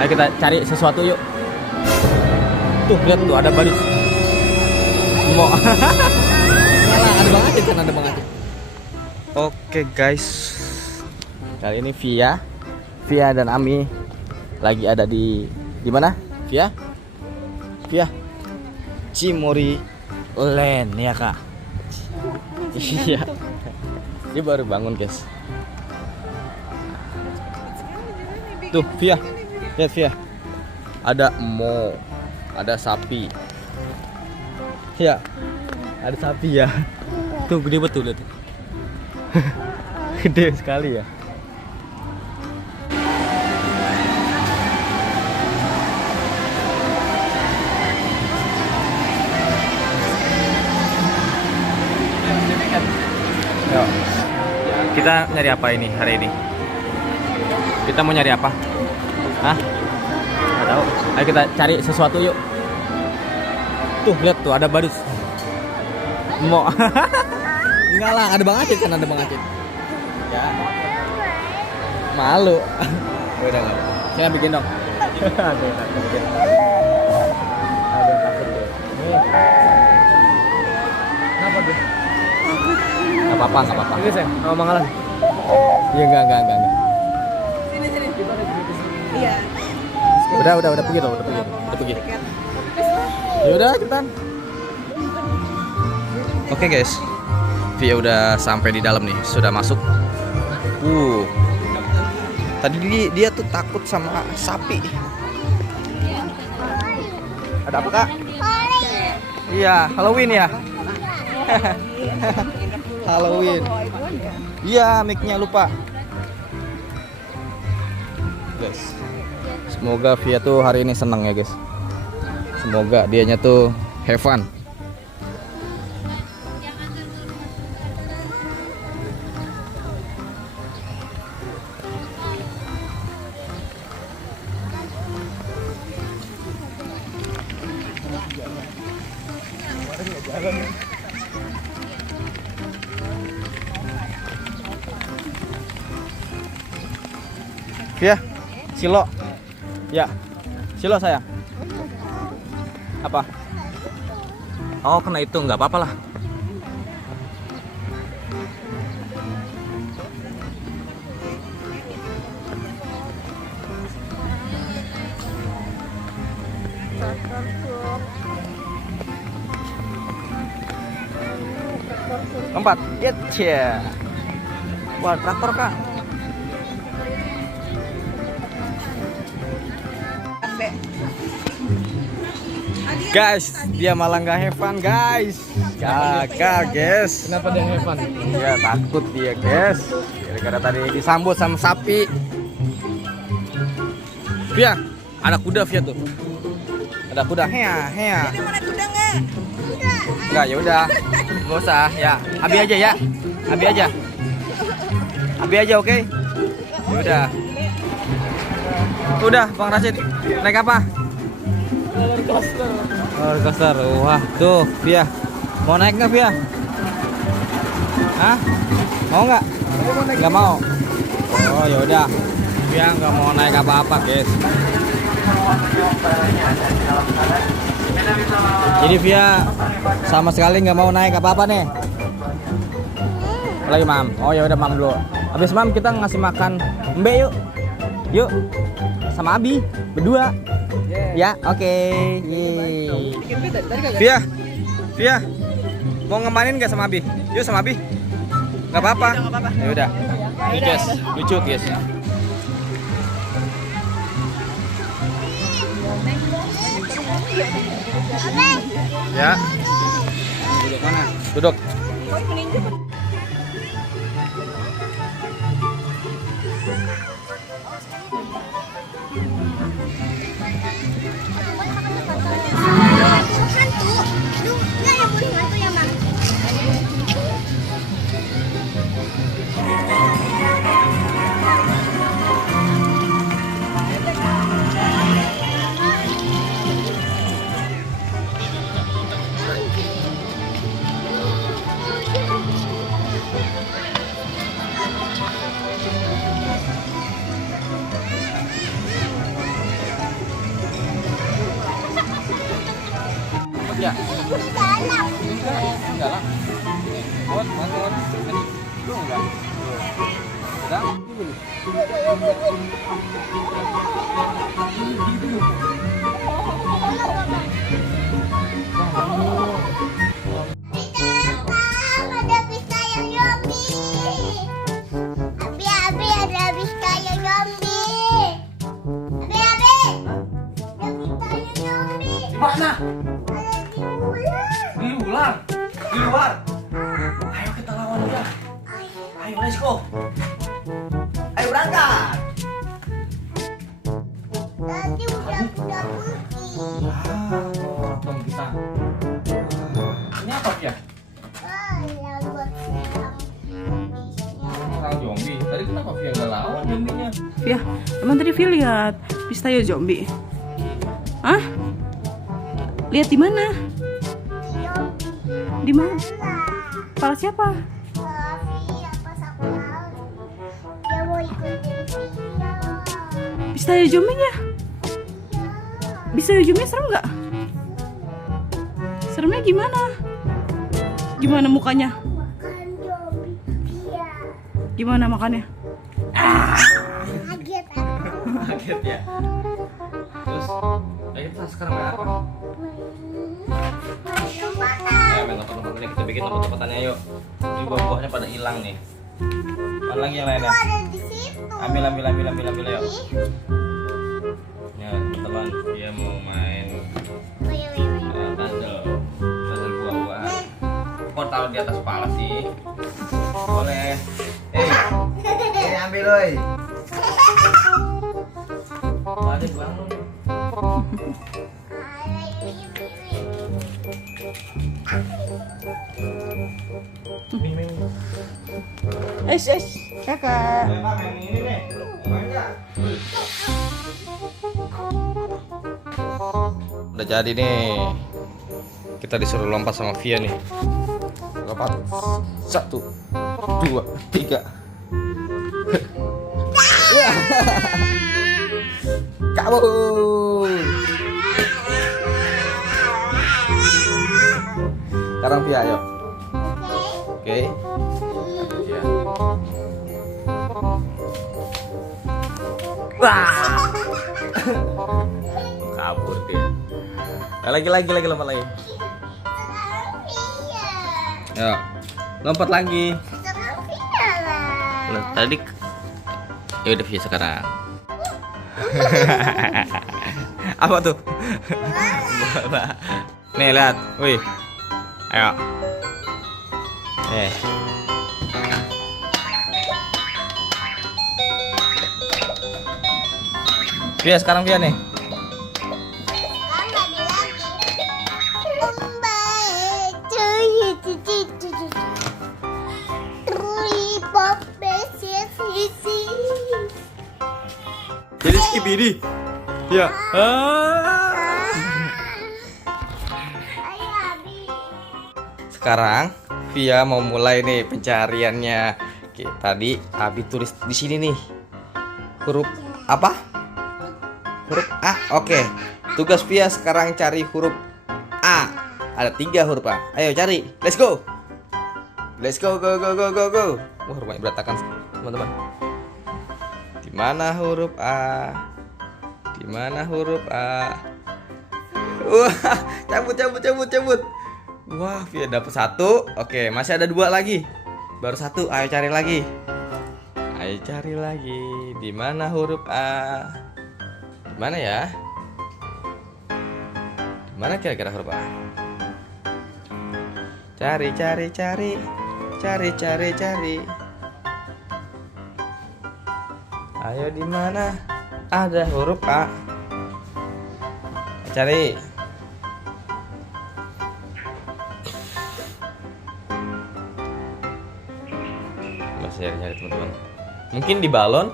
Ayo kita cari sesuatu yuk. Tuh lihat tuh ada baris. Mau. Malah ada Bang Acit kan, ada Bang Acit. Oke guys. Kali ini Via dan Ami lagi ada di mana? Via? Cimory Land ya kak. Iya. Dia baru bangun guys. Tuh Via, lihat Via. Ada ada sapi. Ya, ada sapi ya. Tuh gede betul lihat. Gede sekali ya. Yuk. Kita nyari apa ini hari ini? Kita mau nyari apa? Hah? Nggak tahu. Ayo kita cari sesuatu yuk. Tuh lihat tuh ada baris. Mau. Enggak lah, ada Bang Acit kan, ada Bang Acit. Ya. Malu. Udah enggak apa-apa. Sini bikin dong. Aduh, takut deh. Aduh, takut deh. Nih. Kenapa tuh? Enggak apa-apa. Ini saya mau mangalan. Iya, enggak. Sini. Iya. Udah pergi dong, udah pergi. Ya udah, cepetan. Oke guys. Via udah sampai di dalam nih, sudah masuk. Tadi dia tuh takut sama sapi. Ada apa kak? Iya, Halloween ya. Halloween. Iya, mic-nya lupa. Guys, semoga Via tuh hari ini senang ya guys. Semoga dianya tuh have fun. Via, Silo. Ya, Silo sayang. Apa? Oh, kena itu nggak apa-apa lah. Empat, ya. Wah, traktor kak. Guys, dia malah nggak have fun guys. Gagal guys. Kenapa dia have fun? Iya takut dia guys. Gara-gara tadi disambut sama sapi. Via, ada kuda Via tuh. Ada kuda. Hea. Ini mana kuda nggak? Enggak, ya udah. Nggak usah ya. Abi aja ya. Abi aja oke. Ya udah. Udah, Bang Rashid. Naik apa? Roller coaster. Wah, tuh, Via. Mau naik nggak, Via? Hah? Mau nggak? Nggak mau. Oh, ya udah. Via nggak mau naik apa-apa, guys. Jadi Via sama sekali nggak mau naik apa-apa nih. Lagi Mam. Oh, ya udah Mam dulu. Habis Mam kita ngasih makan Mbe yuk. Yuk. Sama Abi berdua. Ya, oke. Via, mau ngemanin nggak sama Abi? Yuk sama Abi. Nggak apa-apa. Ya udah. Ini guys, lucu guys. Ya. Duduk mana? Duduk. Ya. Dalam. Enggak lah. Buat bangun. Itu enggak. Udah. Ada pista yang zombie. Abi ada pista yang zombie. Abi. Ada pista yang zombie. Mana? Ada di ulang. Di ulang. Di luar. Ayo kita lawan dia. Ayo let's go. Ayo berangkat. Tadi udah pergi. Tolong kita. Ini apa ya? Yang buat serang zombie-nya. Orang zombie. Tadi kenapa Via nggak lawan zombinya? Ya, emang tadi Via lihat Pistayo zombie. Hah? Lihat di mana? Zombie. Di mana? Lah. Kepala siapa? Via pas aku lari. Dia mau ikutin Via. Pistayo zombie-nya. Pistayo zombie serem nggak? Seremnya gimana? Gimana mukanya? Makan zombie Via. Gimana makannya? Kaget aku. Kaget ya. Terus, ayo kita sekarang main apa? Ayo main tempat-tempatnya, kita bikin tempat-tempatannya yuk. Ini buah-buahnya pada hilang nih. Mana lagi yang lainnya? Itu ada di situ. Ambil yuk. Ya teman-teman, dia mau main puzzle buah-buahan. Kok taruh di atas kepala sih? Boleh. Ini ambil oi. Ada bangun. Kakak. Main ini nih. Main nggak? Udah jadi nih. Kita disuruh lompat sama Via nih. Lompat. 1, 2, 3. Kabur. Sekarang Via ayo. Oke. Ya. Wah. Kabur dia. Lagi lompat lagi. Ya. Lompat lagi. Nah, tadi ya udah Via sekarang. Apa tuh? Bola. Nih lihat, wih. Ayo. Via sekarang Via nih. Jadi skibidi. Ya. Sekarang Via mau mulai nih pencariannya. Oke, tadi Abi tulis di sini nih. Huruf apa? Huruf A. Oke. Tugas Via sekarang cari huruf A. Ada 3 huruf A. Ayo cari. Let's go. Let's go. Wah, rumahnya berantakan, teman-teman. Di mana huruf A? Di mana huruf A? Wah, cabut. Wah, Via dapat 1. Oke, masih ada 2 lagi. Baru 1. Ayo cari lagi. Di mana huruf A? Di mana ya? Di mana kira-kira huruf A? Cari. Ayo di mana ada huruf A? Cari. Masih cari teman-teman. Mungkin di balon?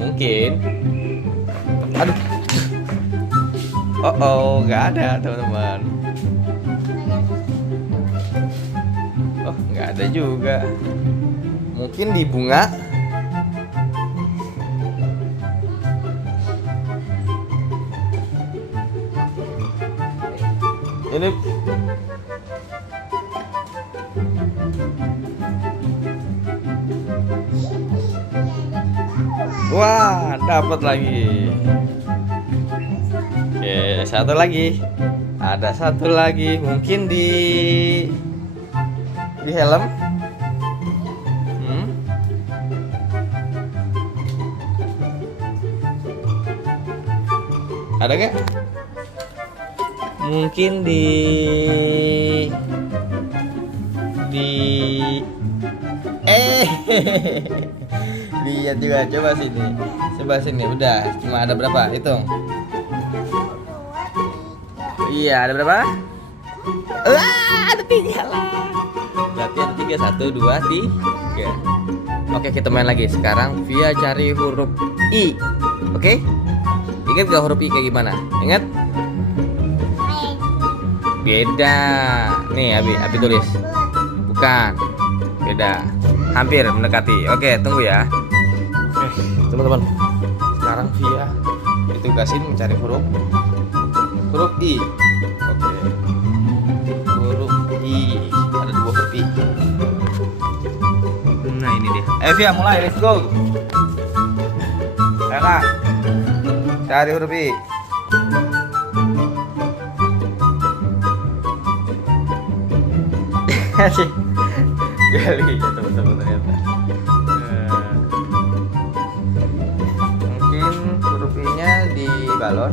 Mungkin. Aduh. Oh, nggak ada teman-teman. Oh, nggak ada juga. Mungkin di bunga. Ini wah, dapat lagi. Oke, satu lagi. Ada satu lagi, mungkin di helm. Ada gak? Mungkin di lihat juga, coba sini, udah, cuma ada berapa? Hitung. 2, 3. Iya, ada berapa? Wah, ada 3 lah. Berarti ada 3, 1, 2, 3. Oke, kita main lagi. Sekarang Via cari huruf I. Oke? Ingat gak huruf I kayak gimana? Ingat? Beda. Nih, Abi tulis. Bukan. Beda. Hampir mendekati. Oke, tunggu ya. Oke, teman-teman. Sekarang Via ditugasin mencari huruf I. Oke. Huruf I. Ada 2 huruf I. Nah, ini dia. Via, mulai. Let's go. Enak. Cari huruf I. Gali ya teman-teman ternyata. Mungkin huruf I-nya di balon.